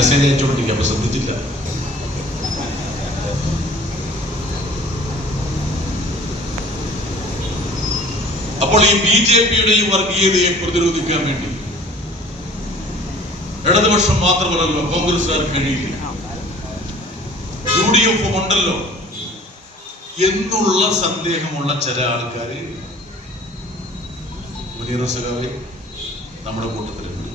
Message അയച്ചുകൊണ്ടിരിക്കുക, അപ്പൊ ശ്രദ്ധിച്ചില്ല. അപ്പോൾ ഈ BJP-യുടെ ഈ വർഗീയതയെ പ്രതിരോധിക്കാൻ വേണ്ടി ഇടതുപക്ഷം മാത്രമല്ലല്ലോ, കോൺഗ്രസ്സുകാർക്ക് കഴിയില്ല, UDF ഉണ്ടല്ലോ എന്നുള്ള സന്ദേഹമുള്ള ചില ആൾക്കാര് മുനീർ സഖാവേ നമ്മുടെ കൂട്ടത്തിലുണ്ട്.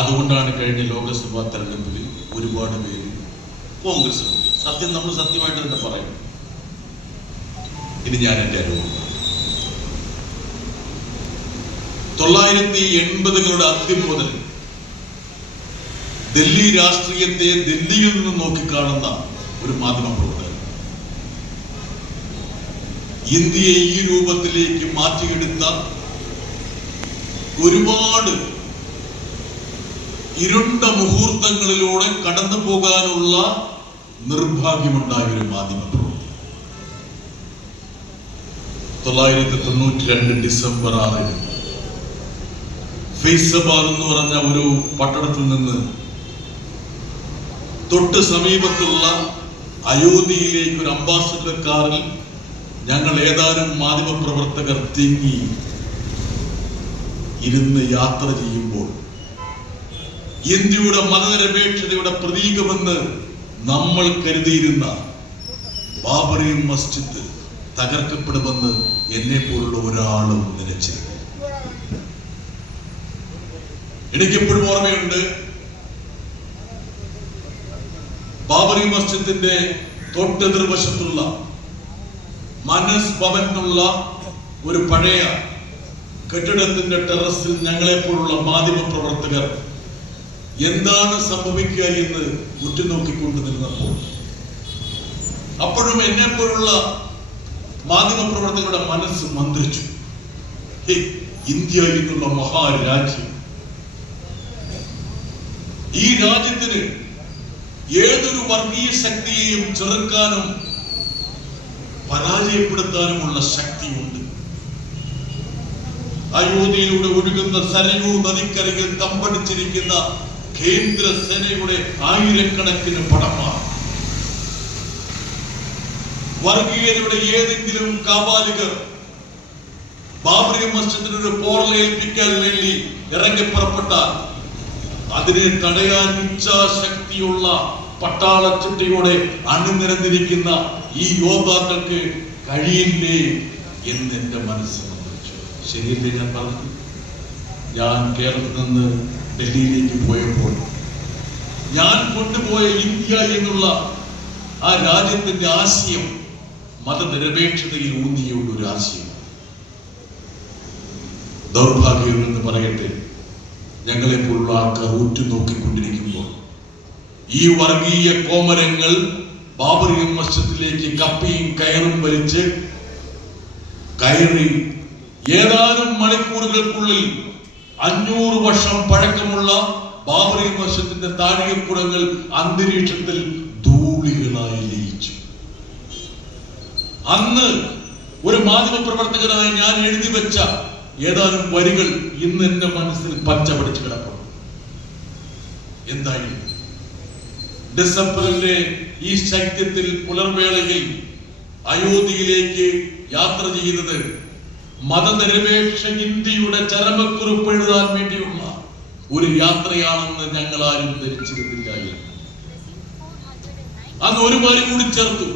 അതുകൊണ്ടാണ് കഴിഞ്ഞ ലോക്സഭാ തെരഞ്ഞെടുപ്പിൽ ഒരുപാട് പേര് കോൺഗ്രസ്, സത്യം നമ്മൾ സത്യമായിട്ട് തന്നെ പറയും. ഇനി ഞാൻ എൻ്റെ അനുഭവം 1980-കളുടെ ആദ്യം മുതൽ ഡൽഹി രാഷ്ട്രീയത്തെ ഡൽഹിയിൽ നിന്ന് നോക്കിക്കാണുന്ന ഒരു മാധ്യമപ്രവർത്തകൻ ഇന്ത്യയെ ഈ രൂപത്തിലേക്ക് മാറ്റിയെടുത്ത ഒരുപാട് ഇരുണ്ട മുഹൂർത്തങ്ങളിലൂടെ കടന്നു പോകാനുള്ള നിർഭാഗ്യമുണ്ടായ ഒരു മാധ്യമപ്രവർത്തകൻ 1992 ഡിസംബർ 6 ഫൈസാബാദ് എന്ന് പറഞ്ഞ ഒരു പട്ടണത്തിൽ നിന്ന് തൊട്ട് സമീപത്തുള്ള അയോധ്യയിലേക്ക് ഒരു അംബാസഡർ കാറിൽ ഞങ്ങൾ ഏതാനും മാധ്യമപ്രവർത്തകർ തിങ്ങി ഇരുന്ന് യാത്ര ചെയ്യുമ്പോൾ ഇന്ത്യയുടെ മതനിരപേക്ഷതയുടെ പ്രതീകമെന്ന് നമ്മൾ കരുതിയിരുന്ന ബാബറി മസ്ജിദ് തകർക്കപ്പെടുമെന്ന് എന്നെ പോലുള്ള ഒരാളും നിലച്ചില്ല. എനിക്കെപ്പോഴും ഓർമ്മയുണ്ട്, ബാബറി മസ്ജിദിന്റെ തൊട്ടെതിർവശത്തുള്ള മനസ് ഭവൻ എന്നുള്ള ഒരു പഴയ കെട്ടിടത്തിന്റെ ടെറസിൽ ഞങ്ങളെപ്പോലുള്ള മാധ്യമ പ്രവർത്തകർ എന്താണ് സംഭവിക്കുക എന്ന് ഉറ്റുനോക്കിക്കൊണ്ട് നിന്നപ്പോൾ അപ്പോഴും എന്നെപ്പോലുള്ള മാധ്യമ പ്രവർത്തകരുടെ മനസ്സ് മന്ത്രിച്ചു. ഇന്ത്യ എന്നുള്ള മഹാരാജ്യം, ഈ രാജ്യത്തിന് ഏതൊരു വർഗീയ ശക്തിയെയും ചെറുക്കാനും പരാജയപ്പെടുത്താനുമുള്ള ശക്തിയുണ്ട്. അയോധ്യയിലൂടെ ഒഴുകുന്ന സരയൂ നദിക്കരയിൽ തമ്പടിച്ചിരിക്കുന്ന കേന്ദ്ര സേനയുടെ ആയിരക്കണക്കിന് പടന്മാർ, വർഗീയതയുടെ ഏതെങ്കിലും കാപാലികർ ബാബറി മസ്ജിദിന് ഒരു പോറലേൽപ്പിക്കാൻ വേണ്ടി ഇറങ്ങിപ്പുറപ്പെട്ടാൽ അതിനെ തടയാൻ ഇച്ഛാശക്തിയുള്ള പട്ടാള ചിട്ടയോടെ അണിനിരന്നിരിക്കുന്ന ഈ യോദ്ധാക്കൾക്ക് കഴിയില്ലേ എന്ന് എന്റെ മനസ്സ് മന്ത്രിച്ചു. ശരിയല്ലേ ഞാൻ പറഞ്ഞു? ഞാൻ കേരളത്തിൽ നിന്ന് ഡൽഹിയിലേക്ക് പോയപ്പോൾ ഞാൻ കൊണ്ടുപോയ ഇന്ത്യ എന്നുള്ള ആ രാജ്യത്തിന്റെ ആശയം മതനിരപേക്ഷതയിൽ ഊന്നിയുള്ള ഒരു ആശയം. ദൗർഭാഗ്യം എന്ന് പറയട്ടെ, ഞങ്ങളെപ്പോലുള്ള ആൾക്കാർ ഉറ്റുനോക്കിക്കൊണ്ടിരിക്കുമ്പോൾ ഈ വർഗീയ കോമരങ്ങൾ ബാബറി മസ്ജിദിലേക്ക് കപ്പിയും കയറും വലിച്ച് കയറി ഏതാനും മണിക്കൂറുകൾക്കുള്ളിൽ 500 വർഷം പഴക്കമുള്ള ബാബറി മസ്ജിദിന്റെ താഴികക്കുടങ്ങൾ അന്തരീക്ഷത്തിൽ ധൂളികളായി ലയിച്ചു. അന്ന് ഒരു മാധ്യമ പ്രവർത്തകനായി ഞാൻ എഴുതി വെച്ച ഏതാനും വരികൾ ഇന്ന് എന്റെ മനസ്സിൽ പച്ച പിടിച്ചു കിടക്കുന്നു. എന്തായാലും ഡിസംബറിന്റെ ഈ ശൈത്യത്തിൽ പുലർവേളയിൽ അയോധ്യയിലേക്ക് യാത്ര ചെയ്തത് മതനിരപേക്ഷ ഇന്ത്യയുടെ ചരമക്കുറിപ്പ് എഴുതാൻ വേണ്ടിയുള്ള ഒരു യാത്രയാണെന്ന് ഞങ്ങൾ ആരും ധരിച്ചിരുന്നില്ല. അന്ന് ഒരു വരി കൂടി ചേർത്തു,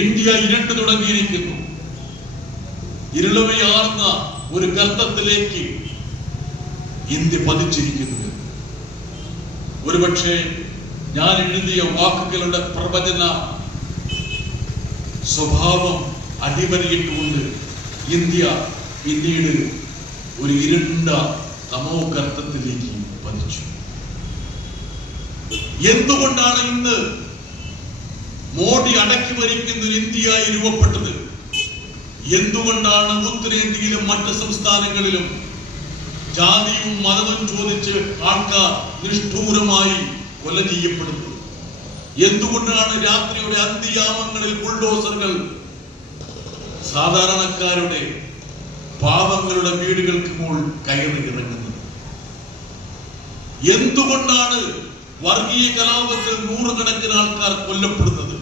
ഇന്ത്യ ഇരുട്ട് തുടങ്ങിയിരിക്കുന്നു, ഇരുളവയാർന്ന ഒരു ഗർത്തത്തിലേക്ക് ഇന്ത്യ പതിച്ചിരിക്കുന്നു. ഒരുപക്ഷെ ഞാൻ എഴുതിയ വാക്കുകളുടെ പ്രവചന സ്വഭാവം അടിവരയിട്ടുകൊണ്ട് ഇന്ത്യ പിന്നീട് ഒരു ഇരുണ്ട തമോ ഗർത്തത്തിലേക്ക് പതിച്ചു. എന്തുകൊണ്ടാണ് ഇന്ന് മോഡി അടക്കി ഭരിക്കുന്ന ഒരു ഇന്ത്യയായി രൂപപ്പെട്ടത്? എന്തുകൊണ്ടാണ് ഉത്തരേന്ത്യയിലും മറ്റ് സംസ്ഥാനങ്ങളിലും ജാതിയും മതവും ചോദിച്ച് ആൾക്കാർ നിഷ്ഠൂരമായി കൊല ചെയ്യപ്പെടുന്നത്? എന്തുകൊണ്ടാണ് രാത്രിയുടെ അന്ത്യയാമങ്ങളിൽ ബുൾഡോസറുകൾ സാധാരണക്കാരുടെ പാവങ്ങളുടെ വീടുകൾക്ക് മുകൾ കയറി ഇറങ്ങുന്നത്? എന്തുകൊണ്ടാണ് വർഗീയ കലാപത്തിൽ നൂറുകണക്കിന് ആൾക്കാർ കൊല്ലപ്പെടുന്നത്?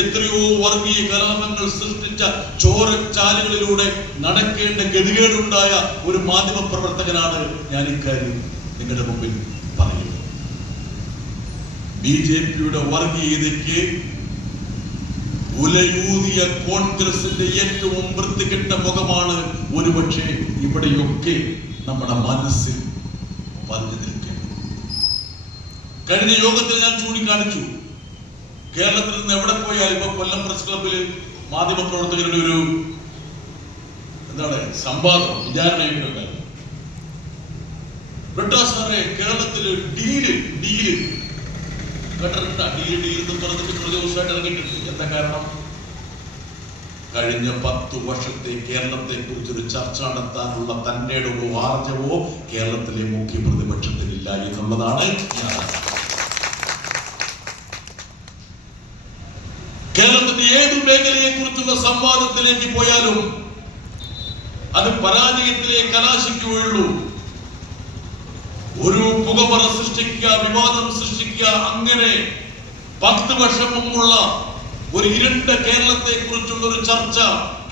എത്രയോ വർഗീയ കലാപങ്ങൾ സൃഷ്ടിച്ച ചോരച്ചാലുകളിലൂടെ നടക്കേണ്ട ഗതികേടുണ്ടായ ഒരു മാധ്യമ പ്രവർത്തകനാണ് ഞാൻ ഇക്കാര്യം നിങ്ങളുടെ മുമ്പിൽ പറയുന്നത്. BJP-യുടെ വർഗീയതയ്ക്ക് ഉലയൂതിയ കോൺഗ്രസിന്റെ ഏറ്റവും വൃത്തികെട്ട മുഖമാണ് ഒരുപക്ഷെ ഇവിടെയൊക്കെ നമ്മുടെ മനസ്സിൽ പതിഞ്ഞു നിൽക്കുന്നത്. കഴിഞ്ഞ യോഗത്തിൽ ഞാൻ ചൂണ്ടിക്കാണിച്ചു, കേരളത്തിൽ നിന്ന് എവിടെ പോയാലും ഇപ്പൊ കൊല്ലം പ്രസ് ക്ലബിൽ മാധ്യമ പ്രവർത്തകരുടെ ഒരു സംവാദം വിചാരണയുണ്ടായിരുന്നു. സാറേ, കേരളത്തില് ഡീല് കേട്ടിട്ടുണ്ടാ? ഡീൽ എന്ന് പറഞ്ഞിട്ട് കുറേ ദിവസമായിട്ട് ഇറങ്ങിയിട്ടുണ്ട്. എന്താ കാരണം? കഴിഞ്ഞ 10 വർഷത്തെ കേരളത്തെ കുറിച്ചൊരു ചർച്ച നടത്താനുള്ള തന്റെ ആർജവോ കേരളത്തിലെ മുഖ്യ പ്രതിപക്ഷത്തിനില്ല എന്നുള്ളതാണ്. കേരളത്തിന്റെ ഏത് മേഖലയെ കുറിച്ചുള്ള സംവാദത്തിലേക്ക് പോയാലും അത് പരാജയത്തിലേക്ക് കലാശിക്കുകയുള്ളൂ. ഒരു പുകമറ സൃഷ്ടിക്കുക, വിവാദം സൃഷ്ടിക്കുക, അങ്ങനെ 10 വർഷം മുമ്പുള്ള ഒരു ഇരുണ്ട കേരളത്തെ കുറിച്ചുള്ള ഒരു ചർച്ച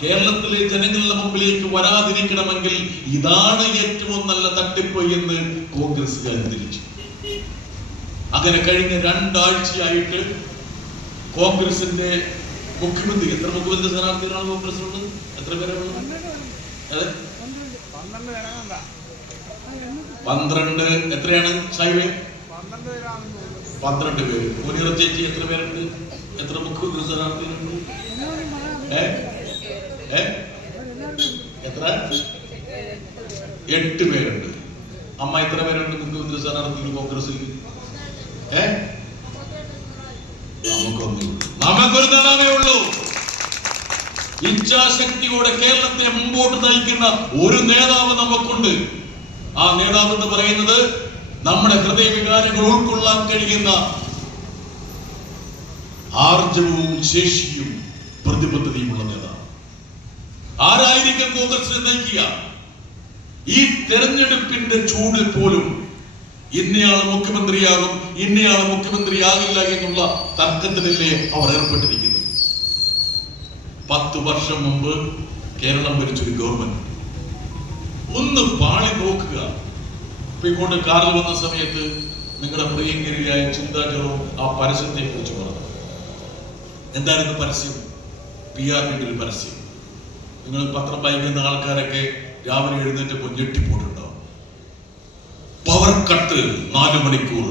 കേരളത്തിലെ ജനങ്ങളുടെ മുമ്പിലേക്ക് വരാതിരിക്കണമെങ്കിൽ ഇതാണ് ഏറ്റവും നല്ല തട്ടിപ്പ് എന്ന് കോൺഗ്രസ്സുകാർ തിരിച്ചു. അങ്ങനെ കഴിഞ്ഞ 2 ആഴ്ചയായിട്ട് കോൺഗ്രസിന്റെ മുഖ്യമന്ത്രി, എത്ര മുഖ്യമന്ത്രി സ്ഥാനാർത്ഥികളാണ് കോൺഗ്രസിലുള്ളത്? എത്ര പേരാണ്? 12. എത്രയാണ് സാഹിബേ? 12 പേര്. മുനീറ ചേച്ചി എത്ര പേരുണ്ട്? എത്ര മുഖ്യമന്ത്രി സ്ഥാനാർത്ഥികളുണ്ട്? എത്ര? 8 പേരുണ്ട്. അമ്മ എത്ര പേരുണ്ട് മുഖ്യമന്ത്രി സ്ഥാനാർത്ഥികൾ കോൺഗ്രസിൽ? നമുക്കൊരു നേതാവേ ഉള്ളൂ. ഇച്ഛാശക്തിയോടെ കേരളത്തെ മുമ്പോട്ട് നയിക്കുന്ന ഒരു നേതാവ് നമുക്കുണ്ട്. ആ നേതാവ് എന്ന് പറയുന്നത് നമ്മുടെ ഹൃദയവികാരങ്ങൾ ഉൾക്കൊള്ളാൻ കഴിയുന്ന ആർജവവും ശേഷിയും പ്രതിബദ്ധതയുമുള്ള നേതാവ്. ആരായിരിക്കും കോൺഗ്രസിനെ നയിക്കുക? ഈ തെരഞ്ഞെടുപ്പിന്റെ ചൂടിൽ പോലും ഇന്നയാള് മുഖ്യമന്ത്രിയാകും, ഇന്നയാള് മുഖ്യമന്ത്രിയാകില്ല എന്നുള്ള തർക്കത്തിലല്ലേ അവർ ഏർപ്പെട്ടിരിക്കുന്നത്. 10 വർഷം മുമ്പ് കേരളം ഭരിച്ചൊരു ഗവൺമെന്റ് ഒന്ന് പാളി നോക്കുക. ഇങ്ങോട്ട് കാറിൽ വന്ന സമയത്ത് നിങ്ങളുടെ പ്രിയങ്കരിയായ ചിന്താ ജെറോം ആ പരസ്യത്തെ കുറിച്ച് പറഞ്ഞു. എന്തായിരുന്നു പരസ്യം? PR-ന്റെ ഒരു പരസ്യം. നിങ്ങൾ പത്രം വായിക്കുന്ന ആൾക്കാരൊക്കെ രാവിലെ എഴുന്നേറ്റപ്പോൾ ഞെട്ടിപ്പോയിട്ടുണ്ടാവും. പവർ കട്ട് 4 മണിക്കൂർ,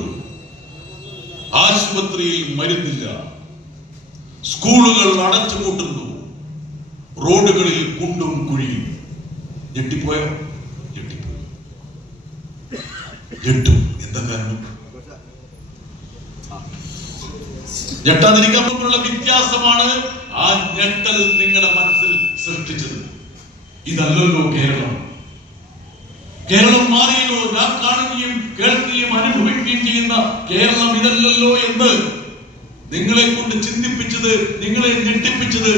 ആശുപത്രിയിൽ മരുന്നില്ല, സ്കൂളുകൾ അടച്ചുപൂട്ടുന്നു, റോഡുകളിൽ കുണ്ടും കുഴിയും. ഞെട്ടിപ്പോയോ? ഞെട്ടും. എന്താ കാരണം? ഞെട്ടാതിരിക്കാൻ മുമ്പുള്ള വ്യത്യാസമാണ് ആ ഞെട്ടൽ നിങ്ങളുടെ മനസ്സിൽ സൃഷ്ടിച്ചത്. ഇതല്ലല്ലോ കേരളം. കേരളം മാറിയല്ലോ. ഞാൻ കാണുകയും കേൾക്കുകയും അനുഭവിക്കുകയും ചെയ്യുന്ന കേരളം ഇതല്ലല്ലോ എന്ന് നിങ്ങളെ കൊണ്ട് ചിന്തിപ്പിച്ചത്, നിങ്ങളെ ഞെട്ടിപ്പിച്ചത്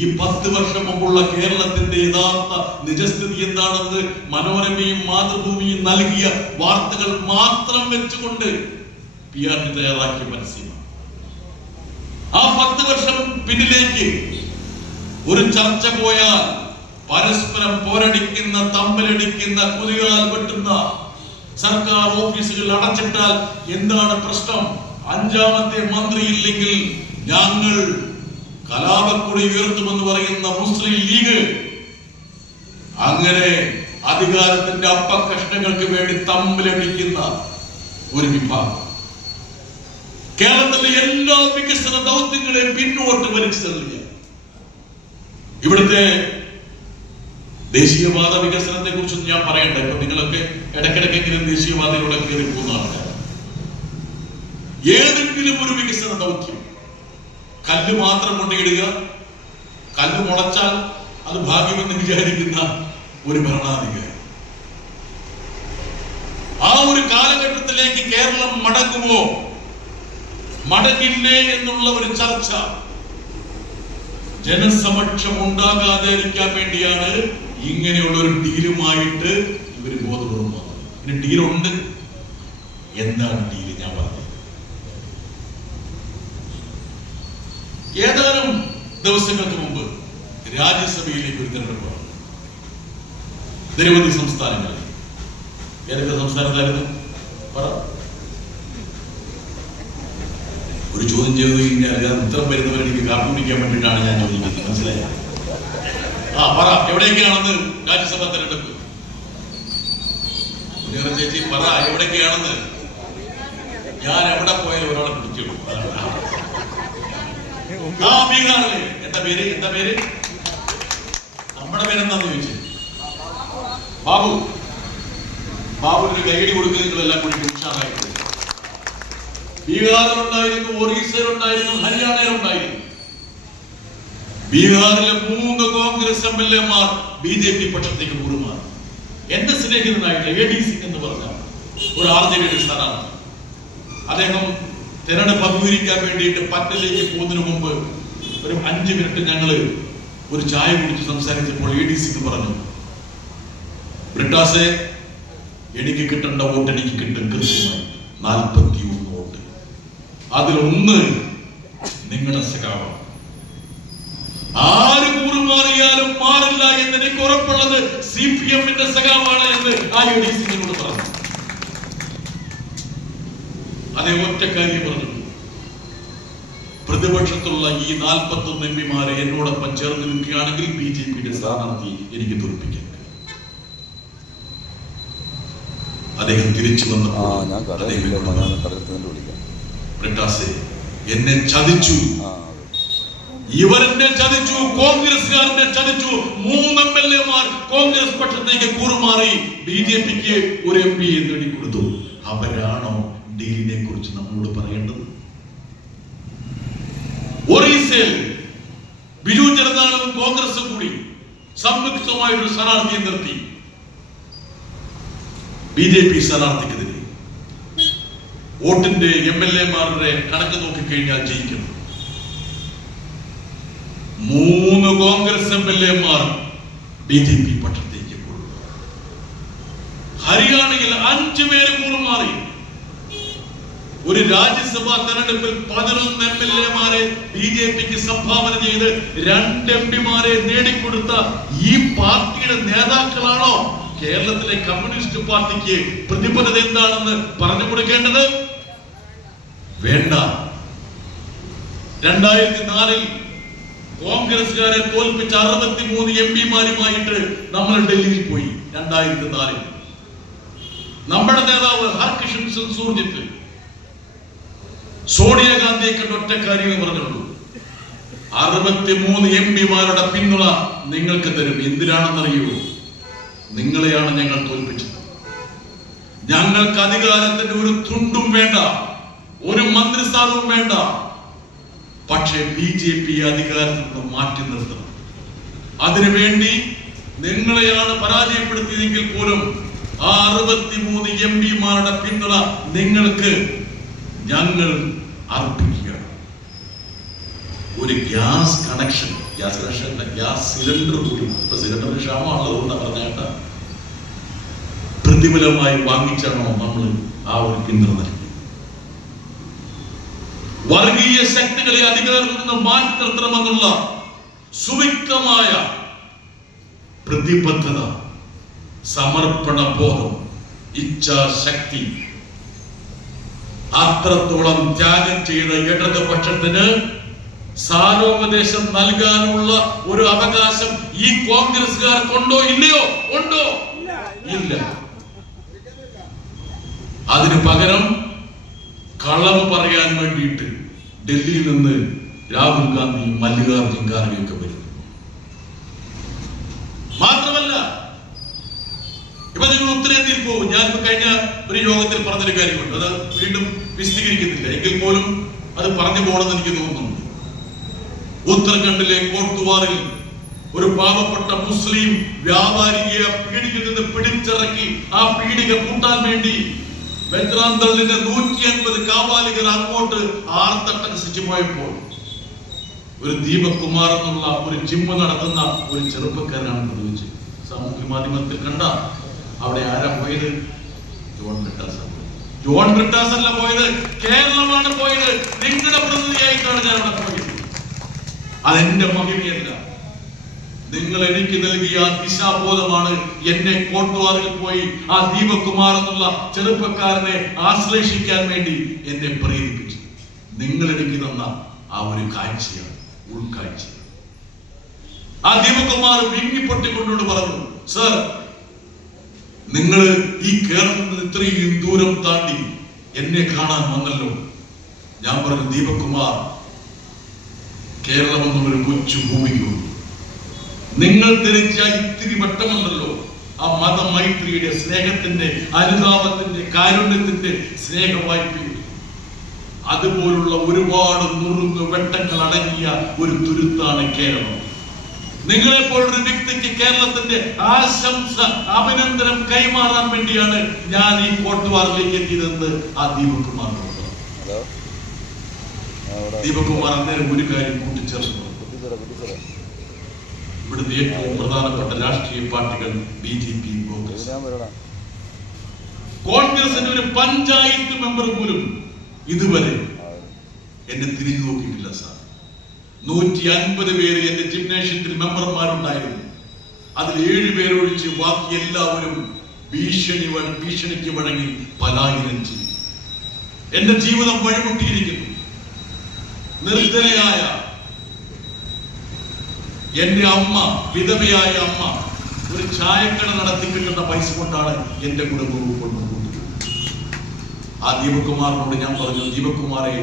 ഈ 10 വർഷം മുമ്പുള്ള കേരളത്തിന്റെ യഥാർത്ഥ നിജസ്ഥിതി എന്താണെന്ന് മനോരമയും മാതൃഭൂമിയും നൽകിയ വാർത്തകൾ മാത്രം വെച്ചുകൊണ്ട് PR തയ്യാറാക്കിയ പരസ്യമാണ്. ആ 10 വർഷം പിന്നിലേക്ക് ഒരു ചർച്ച പോയാൽ പരസ്പരം പോരടിക്കുന്ന, തമ്മിലടിക്കുന്ന, കുതികാൽ വെട്ടുന്ന സർക്കാർ ഓഫീസുകൾ അടച്ചിട്ടാൽ എന്താണ് പ്രശ്നം? 5ാമത്തെ മന്ത്രിയില്ലെങ്കിൽ ഞങ്ങൾ കലാപക്കൊടി ഉയർത്തുമെന്ന് പറയുന്ന മുസ്ലിം ലീഗ് അങ്ങനെ അധികാരത്തിന്റെ അപ്പകഷ്ണങ്ങൾക്ക് വേണ്ടി തമ്മിലടിക്കുന്ന ഒരു വിഭാഗം. കേരളത്തിലെ എല്ലാ വികസന ദൗത്യങ്ങളെയും പിന്നോട്ട് വലിച്ചു തള്ളുക. ഇവിടുത്തെ ദേശീയപാത വികസനത്തെ കുറിച്ചൊന്നും ഞാൻ പറയണ്ട. ഇപ്പൊ നിങ്ങളൊക്കെ ഇടയ്ക്കിടയ്ക്കെങ്കിലും ദേശീയപാതയിലൂടെ കയറി പോകുന്ന ആൾക്കാർ. ഏതെങ്കിലും ഒരു വികസന ദൗത്യം കല്ല് മാത്രം കൊണ്ടിടുക, കല്ല് മുളച്ചാൽ അത് ഭാഗ്യമെന്ന് വിചാരിക്കുന്ന ഒരു ഭരണാധികാരി. ആ ഒരു കാലഘട്ടത്തിലേക്ക് കേരളം മടങ്ങുമോ മടങ്ങില്ലേ എന്നുള്ള ഒരു ചർച്ച ജനസമക്ഷം ഉണ്ടാകാതിരിക്കാൻ വേണ്ടിയാണ് ഇങ്ങനെയുള്ള ഒരു ഡീലുമായിട്ട് ഇവര് ബോധപൂർവം. പിന്നെ ഡീലുണ്ട്, എന്താണ് ഡീല്? ഞാൻ പറഞ്ഞത് ഏതാനും ദിവസങ്ങൾക്ക് മുമ്പ് രാജ്യസഭയിലേക്ക് ഒരു തെരഞ്ഞെടുപ്പ്. നിരവധി സംസ്ഥാനങ്ങളിൽ. ഏതൊക്കെ സംസ്ഥാനത്തായിരുന്നു? പറ. ഒരു ചോദ്യം ചെയ്തു കഴിഞ്ഞാൽ അത് ഉത്തരം വരുന്നവരെ എനിക്ക് കാപ്പി കുടിക്കാൻ വേണ്ടിയിട്ടാണ് ഞാൻ ചോദിക്കുന്നത്. മനസ്സിലായ? പറ, എവിടെയൊക്കെയാണെന്ന് രാജ്യസഭാ തെരഞ്ഞെടുപ്പ്? ചേച്ചി പറ, എവിടെയൊക്കെയാണെന്ന്. ഞാൻ എവിടെ പോയാലും ഒരാളെ പിടിക്കുള്ളൂ. ബീഹാറില്. എന്താ പേര്? നമ്മുടെ പേരെന്താന്ന് ചോദിച്ചു. ബാബുവിന് കൈയടി കൊടുക്കുക. നിങ്ങളെല്ലാം കൂടി ഉത്സാഹമായിട്ട്. ബീഹാറിലുണ്ടായിരുന്നു, ഒറീസയിലുണ്ടായിരുന്നു, ഹരിയാനയിലുണ്ടായിരുന്നു. ബീഹാറിലെ 3 കോൺഗ്രസ് MLA-മാർ BJP പക്ഷത്തേക്ക് കൂറുമാറി. എന്റെ സ്നേഹിതനായിട്ട് AD സിംഗ് എന്ന് പറഞ്ഞ ഒരു RJD സ്ഥാനാർത്ഥി, അദ്ദേഹം തെരഞ്ഞെടുപ്പ് അഭിമുഖീകരിക്കാൻ വേണ്ടിയിട്ട് പറ്റലേക്ക് പോകുന്നതിന് മുമ്പ് ഒരു 5 മിനിറ്റ് ഞങ്ങൾ ഒരു ചായ കുടിച്ച് സംസാരിച്ചപ്പോൾ AD സിംഗ് പറഞ്ഞു, ബ്രിട്ടാസെ, എനിക്ക് കിട്ടേണ്ട വോട്ട് എനിക്ക് കിട്ടും കൃത്യമായി 41 വോട്ട്. അതിലൊന്ന് നിങ്ങളുടെ സഖാവാണ്. ആര് കൂറുമാറിയാലും മാറില്ല എന്ന് എനിക്ക് ഉറപ്പുള്ളത് CPM-ന്റെ സഖാവാണ് എന്ന് AD സിംഗിനോട് പറഞ്ഞു. അതേ ഒറ്റ കാര്യം പറഞ്ഞു, പ്രതിപക്ഷത്തുള്ള ഈ 41 MP-മാരെ എന്നോടൊപ്പം ചേർന്ന് നിൽക്കുകയാണെങ്കിൽ BJP-യുടെ സ്ഥാനാർത്ഥി എനിക്ക് തോൽപ്പിക്കാൻ. അദ്ദേഹം തിരിച്ചു വന്നപ്പോൾ എന്നെ ചതിച്ചു, ഇവരെന്നെ ചതിച്ചു, കോൺഗ്രസ്സുകാരനെ ചതിച്ചു. 3 MLA-മാർ കോൺഗ്രസ് പക്ഷത്തേക്ക് കൂറുമാറി BJP-ക്ക് ഒരു MP നേടിക്കൊടുത്തു. അവരാണോ ഡീലിനെ കുറിച്ച് നമ്മളോട് പറയേണ്ടത്? ഒറീസയിൽ ബിജു ജനതാദളും കോൺഗ്രസും കൂടി സംയുക്തമായിട്ടൊരു സ്ഥാനാർത്ഥിയെ നിർത്തി. BJP സ്ഥാനാർത്ഥിക്കെതിരെ വോട്ടിന്റെ MLA-മാരുടെ കണക്ക് നോക്കിക്കഴിഞ്ഞാൽ ജയിക്കും. 3 കോൺഗ്രസ് MLA-മാർ BJP പക്ഷത്തേക്ക് കൂടും. ഹരിയാനയിൽ 5 പേര് കൂറുമാറി. ഒരു രാജ്യസഭാ തെരഞ്ഞെടുപ്പിൽ 11 MLA-മാരെ BJP-ക്ക് സംഭാവന ചെയ്ത് 2 MP-മാരെ നേടിക്കൊടുത്ത ഈ പാർട്ടിയുടെ നേതാക്കളാണോ കേരളത്തിലെ കമ്മ്യൂണിസ്റ്റ് പാർട്ടിക്ക് പ്രതിബദ്ധത എന്താണെന്ന് പറഞ്ഞു കൊടുക്കേണ്ടത്? വേണ്ട. 2004-ൽ കോൺഗ്രസ്സുകാരെ തോൽപ്പിച്ച 63 MP-മാരുമായിട്ട് നമ്മൾ ഡൽഹിയിൽ പോയി. 2004-ൽ നമ്മുടെ നേതാവ് ഹർകിഷൻ സിംഗ് സൂർജിത്ത് സോണിയാഗാന്ധിയെ കണ്ട് ഒറ്റ കാര്യമേ പറഞ്ഞുള്ളൂ, 63 MP-മാരുടെ പിന്തുണ നിങ്ങൾക്ക് തരും. എന്തിനാണെന്നറിയുമോ? നിങ്ങളെയാണ് ഞങ്ങൾ തോൽപ്പിച്ചത്. ഞങ്ങൾക്ക് അധികാരത്തിന്റെ ഒരു തുണ്ടും വേണ്ട, ഒരു മന്ത്രിസ്ഥാനവും വേണ്ട. പക്ഷേ BJP അധികാരത്തിൽ നിന്ന് മാറ്റി നിർത്തണം. അതിനുവേണ്ടി നിങ്ങളെയാണ് പരാജയപ്പെടുത്തിയതെങ്കിൽ പോലും ആ 63 MP-മാരുടെ പിന്തുണ നിങ്ങൾക്ക് ഞങ്ങൾ അർപ്പിക്കുകയാണ്. ഒരു ഗ്യാസ് കണക്ഷൻ, ഗ്യാസ് സിലിണ്ടർ പോലും, ഇപ്പൊ സിലിണ്ടറിന് ക്ഷാമമാണല്ലോ പറഞ്ഞേട്ട, പ്രതിഫലമായി വാങ്ങിച്ചാണോ നമ്മൾ ആ ഒരു പിന്തുണ നൽകി? വർഗീയ ശക്തികളെ അധികാരത്തിൽ നിന്ന് മാറ്റി നിർത്തണമെന്നുള്ള സുവിക്തമായ പ്രതിബദ്ധത, സമർപ്പണ ബോധം, ഇച്ഛാശക്തി, അത്രത്തോളം ത്യാഗം ചെയ്ത ഇടതുപക്ഷത്തിന് സാരോപദേശം നൽകാനുള്ള ഒരു അവകാശം ഈ കോൺഗ്രസ്സുകാർക്കുണ്ടോ? ഇല്ലയോ? ഉണ്ടോ? ഇല്ല. അതിനു പകരം കളവ് പറയാൻ വേണ്ടിയിട്ട് ഡൽഹിയിൽ നിന്ന് രാഹുൽ ഗാന്ധി, മല്ലികാർജുൻ ഖാർഗെയൊക്കെ വരുന്നു. മാത്രമല്ല, ഇപ്പൊ നിങ്ങൾ ഉത്തരേന്ത്യയിൽ പോകും. ഞാൻ കഴിഞ്ഞ ഒരു യോഗത്തിൽ പറഞ്ഞൊരു കാര്യമുണ്ട്, അത് വീണ്ടും വിശദീകരിക്കുന്നില്ല, എങ്കിൽ പോലും അത് പറഞ്ഞു പോകണമെന്ന് എനിക്ക് തോന്നുന്നുണ്ട്. ഉത്തരാഖണ്ഡിലെ കോട്ട്വാറിൽ ഒരു പാവപ്പെട്ട മുസ്ലിം വ്യാപാരിയെ പീടികയിൽ നിന്ന് പിടിച്ചിറക്കി ആ പീടിക പൂട്ടാൻ വേണ്ടി ബജ്രാന്തളിന്റെ 150 കാവാലികർ അങ്ങോട്ട് ആർത്തട്ടഹസിച്ചു പോയപ്പോൾ ഒരു ദീപക് കുമാർ എന്നുള്ള ഒരു ജിമ്മ് നടത്തുന്ന ഒരു ചെറുപ്പക്കാരനാണ് പ്രതികരിച്ച് സാമൂഹ്യ മാധ്യമത്തിൽ കണ്ട. അവിടെ ആരാ പോയത്? ജോൺ ബ്രിട്ടാസ്. ജോൺ ബ്രിട്ടാസ് അല്ല പോയത്, കേരളമാണ് പോയത്. നിങ്ങളുടെ പ്രതിനിധിയായിട്ടാണ് ഞാൻ അവിടെ പോയത്. അതെന്റെ മഹിമയല്ല. നിങ്ങൾ എനിക്ക് നൽകിയ ദിശാബോധമാണ് എന്നെ കോട്ടുവാറിൽ പോയി ആ ദീപകുമാർ എന്നുള്ള ചെറുപ്പക്കാരനെ ആശ്ലേഷിക്കാൻ വേണ്ടി എന്നെ പ്രേരിപ്പിച്ചു. നിങ്ങൾ എനിക്ക് തന്ന ആ ഒരു കാഴ്ചയാണ്, ഉൾക്കാഴ്ച. ആ ദീപകുമാർ വിങ്ങിപ്പൊട്ടിക്കൊണ്ടോട് പറഞ്ഞു, സർ, നിങ്ങൾ ഈ കേരളത്തിൽ നിന്ന് ഇത്രയും ദൂരം താണ്ടി എന്നെ കാണാൻ വന്നല്ലോ. ഞാൻ പറഞ്ഞു, ദീപകുമാർ, കേരളം എന്നുള്ളൊരു കൊച്ചു ഭൂമിക്കുള്ളൂ. നിങ്ങൾ ധരിച്ച ഇത്തിരി വട്ടമുണ്ടല്ലോ, ആ മതമൈത്രിയുടെ, സ്നേഹത്തിന്റെ, അനുതാപത്തിന്റെ, കാരുണ്യത്തിന്റെ സ്നേഹവായ്പയുടെ അതുപോലുള്ള ഒരുപാട് നുറുങ്ങ് വെട്ടങ്ങൾ അടങ്ങിയ ഒരു തുരുത്താണ് കേരളം. നിങ്ങളെപ്പോലൊരു വ്യക്തിക്ക് കേരളത്തിന്റെ ആശംസ, അഭിനന്ദനം കൈമാറാൻ വേണ്ടിയാണ് ഞാൻ ഈ കോട്ടുവാറിലേക്ക് എത്തിയതെന്ന് ആ ദീപകുമാർ പറഞ്ഞു. ദീപകുമാർ അന്നേരം ഒരു കാര്യം കൂട്ടിച്ചേർത്തു. ഇവിടുത്തെ ഏറ്റവും പ്രധാനപ്പെട്ട രാഷ്ട്രീയ പാർട്ടികൾ BJP, കോൺഗ്രസിന്റെ ഒരു പഞ്ചായത്ത് മെമ്പർ പോലും ഇതുവരെ എന്നെ തിരിഞ്ഞു നോക്കിയിട്ടില്ല സാർ. 150 പേര് എന്റെ ജിംനേഷ്യത്തിൽ മെമ്പർമാരുണ്ടായിരുന്നു. അതിൽ 7 പേരൊഴിച്ച് ബാക്കി എല്ലാവരും ഭീഷണിക്ക് വഴങ്ങി പലായനം ചെയ്തു. എന്റെ ജീവിതം വഴിമുട്ടിയിരിക്കുന്നു. നിർദ്ധനയായ എന്റെ അമ്മ, വിധവയായ അമ്മ, ഒരു ചായക്കട നടത്തി കിട്ടുന്ന പൈസ കൊണ്ടാണ് എന്റെ കുടുംബവും കൊണ്ടുപോകുന്നത്. ആ ദീപകുമാറിനോട് ഞാൻ പറഞ്ഞു, ദീപകുമാറെ,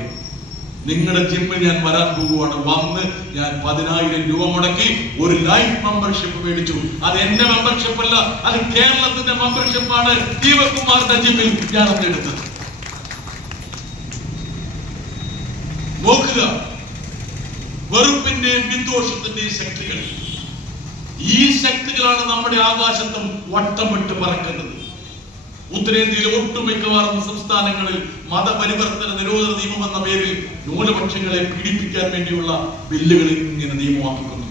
നിങ്ങളുടെ ജിമ്മിൽ ഞാൻ വരാൻ പോകുവാണ്. വന്ന് ഞാൻ 10,000 രൂപ മുടക്കി ഒരു ലൈഫ് മെമ്പർഷിപ്പ് മേടിച്ചു. അത് എന്റെ മെമ്പർഷിപ്പ് അല്ല, അത് കേരളത്തിന്റെ മെമ്പർഷിപ്പാണ്. ദീപകുമാറിന്റെ ജിമ്മിൽ ഞാൻ അത് എടുത്തത്. നോക്കുക, വെറുപ്പിന്റെയും വിദ്വേഷത്തിന്റെയും ശക്തികൾ. ഈ ശക്തികളാണ് നമ്മുടെ ആകാശത്തും വട്ടമിട്ട് പറക്കുന്നത്. ഉത്തരേന്ത്യയിലെ ഒട്ടുമിക്കവാറും സംസ്ഥാനങ്ങളിൽ മതപരിവർത്തന നിരോധന നിയമം എന്ന പേരിൽ ന്യൂനപക്ഷങ്ങളെ പീഡിപ്പിക്കാൻ വേണ്ടിയുള്ള ബില്ലുകൾ ഇങ്ങനെ നിയമമാക്കിക്കൊണ്ടു.